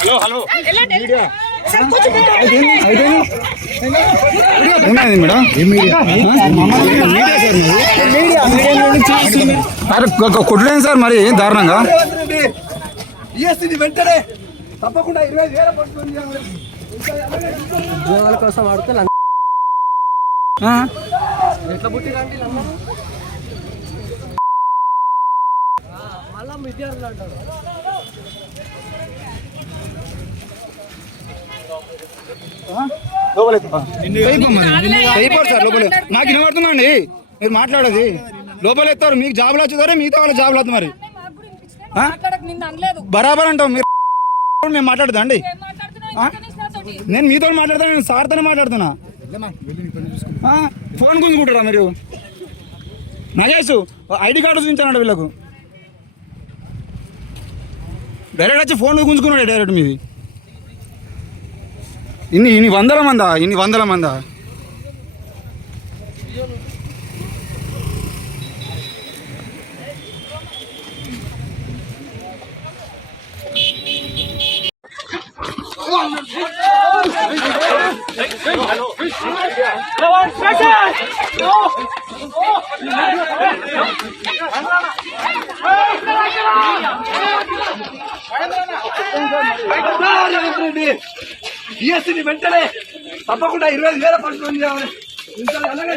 Hello hello ఏమైంది madam? కొట్టలేదు sir మరి దారుణంగా. వెంటనే తప్పకుండా 25,000 ఉద్యోగాల కోసం ఆడితే ఎట్లా పుట్టిరండి మళ్ళా విద్యార్థులు అంటారు. సార్ లోపల నాకు వినబడుతుందండి మీరు మాట్లాడేది. లోపల ఎత్తారు మీకు జాబులు వచ్చేదారే మిగతా వాళ్ళ జాబులు వద్దు మరి బరాబర్ అంటాం మీరు. మేము మాట్లాడదా అండి? నేను మీతో మాట్లాడతాను, నేను సార్తోనే మాట్లాడుతున్నా. ఫోన్ గుంజుకుంటారా మీరు? నగేష్ ఐడి కార్డు చూపించానండి వీళ్ళకు. డైరెక్ట్ వచ్చి ఫోన్ గుంజుకున్నాడు డైరెక్ట్ మీది. ఇన్ని వందల మందా? ఈఎస్సీని వెంటనే తప్పకుండా 25,000 పరిశ్రమ చేయాలి. అలాగే